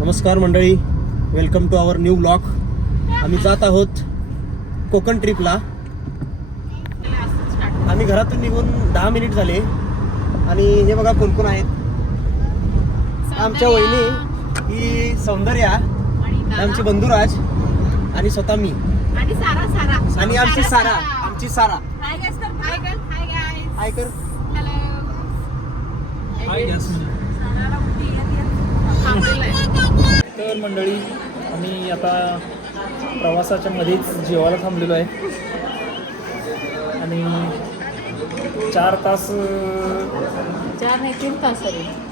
नमस्कार मंडळी, welcome to our new blog. आम्ही जात आहोत कोकण ट्रिपला. आम्ही घरातून निघून 10 मिनिट झाले आणि हे बघा कोण कोण आहेत. आमच्या वहिनी ही सौंदर्या, आमचे बंधुराज आणि स्वतः मी आणि आमची सारा. हाय कर. तर मंडळी, आम्ही आता प्रवासाच्या मध्येच जेवायला थांबलेलो आहे आणि 4 तास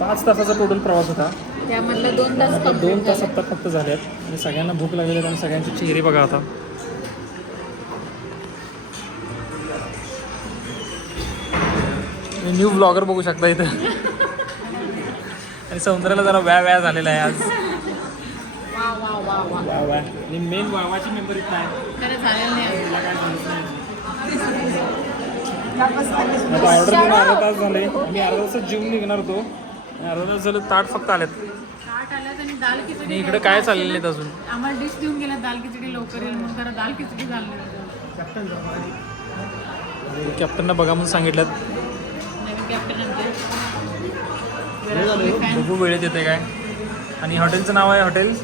5 तासाचा टोटल प्रवास होता. त्यामधलं 2 तास 2 तास आता फक्त झाल्यात आणि सगळ्यांना भूक लागलेली आहे आणि सगळ्यांचे चेहरे बघा आता. न्यू ब्लॉगर बघू शकता इथं. आणि सौंदर्याला जरा व्या झालेला आहे आज. वा आणि मेन वावाची मेंबर इथं आहे. आता ऑर्डर देऊन अर्धा तास झाले. आम्ही अर्धा तासात जेवून निघणार होतो आणि अर्धा तास झालं ताट फक्त आलेत. आणि दाल खिचडी आणि इकडे काय चाललेलं आहेत अजून. आम्हाला डिश देऊन गेला दाल खिचडी लवकर येईल म्हणून जरा दाल खिचडी झाली. कॅप्टनला बघा म्हणून सांगितलं. नवीन कॅप्टन बघू वेळेत येते काय. आणि हॉटेलचं नाव आहे हॉटेल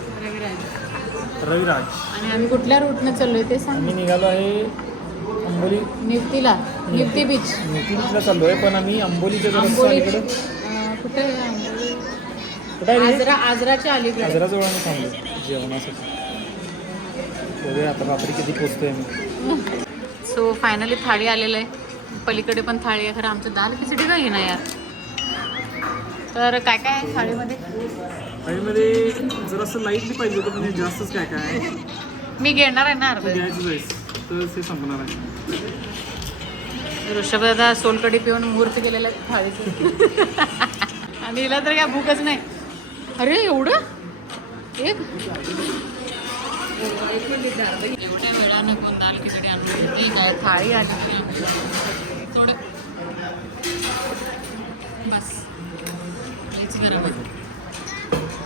रविराज. आणि आम्ही कुठल्या रूटनं चाललोय ते सांग. आम्ही निघालो आहे अंबोली निफ्ती बीच. बीचला चाललो आहे, पण आम्ही अंबोलीच्या आंबोली इकडे कुठे कुठे आहे आजराच्या अलीकडे. आजराजवळ आम्ही थांबलो जेवणासाठी. बघूया आता रात्री किती पोचतोय आम्ही. सो फायनली थाळी आलेलं आहे. पलीकडे पण थाळी आहे. खरं आमचं दाल खिचडी काही ना यार. तर काय काय आहे थाळीमध्ये? थाळीमध्ये जरासं लाईटली पाहिजे होतं, म्हणजे जास्तच काय काय आहे. मी घेणार आहे ना अर्धा. द्यायचं जायच तर ते संपणार आहे. ऋषभदादा सोलकडी पिऊन मुहूर्त गेलेला आहे थाळीची. आणि हिला तर काय भूकच नाही. अरे एवढं एक एवढ्या वेळानं कोण दाल खिचडी आणून ठीक आहे. थाळी आली थोडं बस. हेच गरम आहे.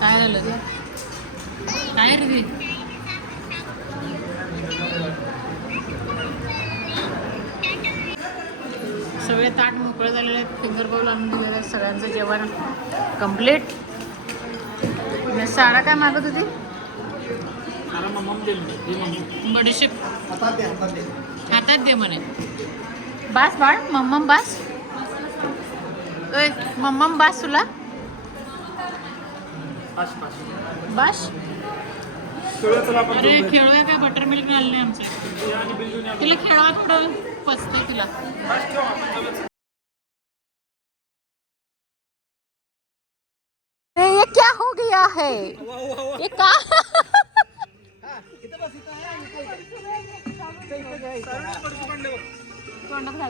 काय झालं काय रे? सगळे ताट मोकळे झालेले आहेत. फिंगर बाउल आणून दिलेलं आहे. सगळ्यांचं जेवण कम्प्लीट. सारा काय मागत होती? बडीशेप हातात दे म्हणे. बास बाळ मम्मम बास. ओय मम्मम बास तुला बास. अरे खेळूया काय? बटर मिल्क मिळालं नाही आमचं. तिला खेळवा थोडं पचतंय तिला. ये क्या हो गया है? ये का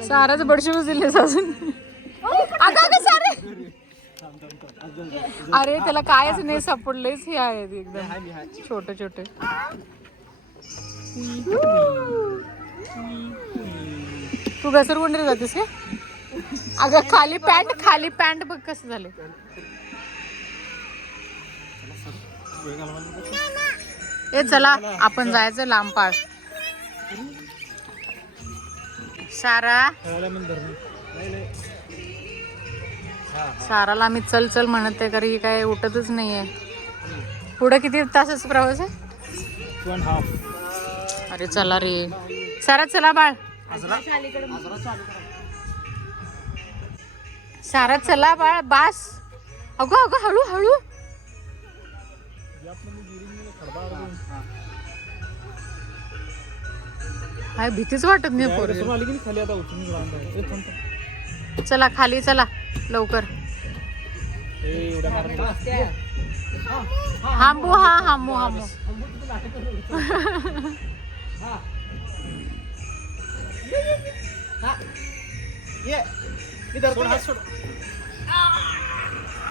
साराच बडशेपच दिले अजून. अगं सारे. अरे त्याला कायच नाही सापडलेच. हे आहेत एकदम छोटे छोटे. तू घसरगुंडीला जातेस का? अगं खाली पॅन्ट बघ कसं झाले. ए चला आपण जायचं लांबपाळ. साराला आम्ही चल चल म्हणत आहे, कारण ही काय उठतच नाहीये. पुढे किती तासाचा प्रवास आहे? 2.5. अरे चला रे सारा, चला बाळ. सारा चला बाळ बास. अगो अगो हळू हळू. काय भीतीच वाटत नाही पोरी. चला खाली चला लवकर. हांबू हांबू.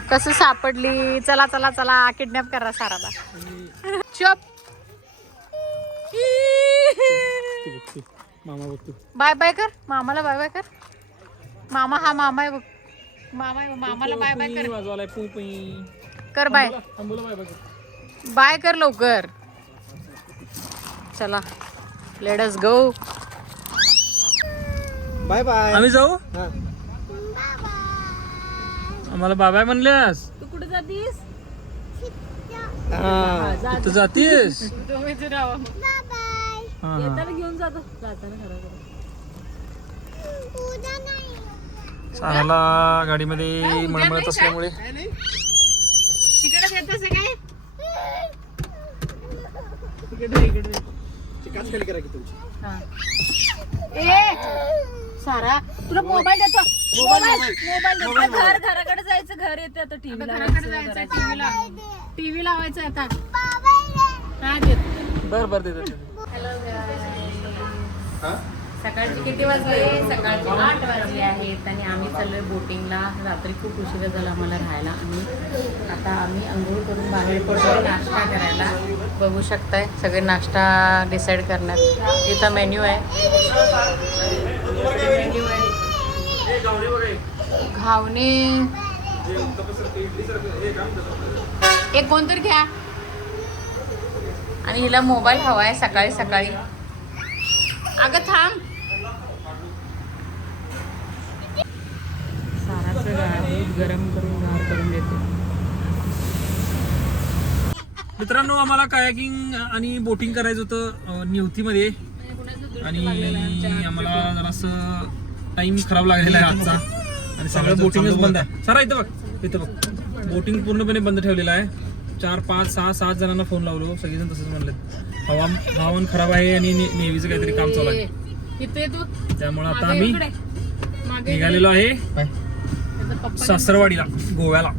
कसं सापडली? चला चला चला किडनॅप करा साराला. चुप. मामा बघतो. बाय बाय कर मामाला. बाय बाय कर मामा. हा मामा आहे बघ. मामाला बाय बाय कर. वाजवालाय पू पी. कर बाय. अंबुला बाय बाय. बाय कर लवकर. चला let us go. Bye bye. आम्ही जाऊ. हा. आम्हाला बाबाय म्हणल्यास तू कुठे जातीस? हा. तू जातीस. हा, हा. घेऊन जातो जाताना खरं. साराला गाडीमध्ये मळमळत असल्यामुळे तिकडे येतस काय? काच खाली करा की तुमची. सारा तुला मोबाईल देतो. मोबाईल घराकडे जायचं. घर येते आता टीव्ही जायचं. टीव्ही लावायचं आता. काय देत? बर देतो. सकाळचे किती वाजले? सकाळचे 8 वाजले आहेत आणि आम्ही चाललोय बोटिंगला. रात्री खूप उशिरा झाला आम्हाला राहायला आणि आता आम्ही अंघोळ करून बाहेर पडलोय नाश्ता करायला. बघू शकताय सगळे नाश्ता डिसाईड करण्यात. इथं मेन्यू आहे. घावणे एक कोणतरी घ्या. आणि हिला मोबाईल हवाय सकाळी सकाळी. अगं थांब. साराचं दूध गरम करून गार करून देते. मित्रांनो आम्हाला कायाकिंग आणि बोटिंग करायचं होतं निवतीमध्ये आणि आम्हाला जरासं टाइम खराब लागलेला आहे आजचा आणि सगळं बोटिंगच बंद आहे. सर इथं बघ बोटिंग पूर्णपणे बंद ठेवलेलं आहे. 4, 5, 6, 7 जणांना फोन लावलो. सगळेजण तसंच म्हणले हवामान खराब आहे आणि नेव्हीचं काहीतरी काम चालू आहे. त्यामुळे आता आम्ही निघालेलो आहे सासरवाडीला गोव्याला.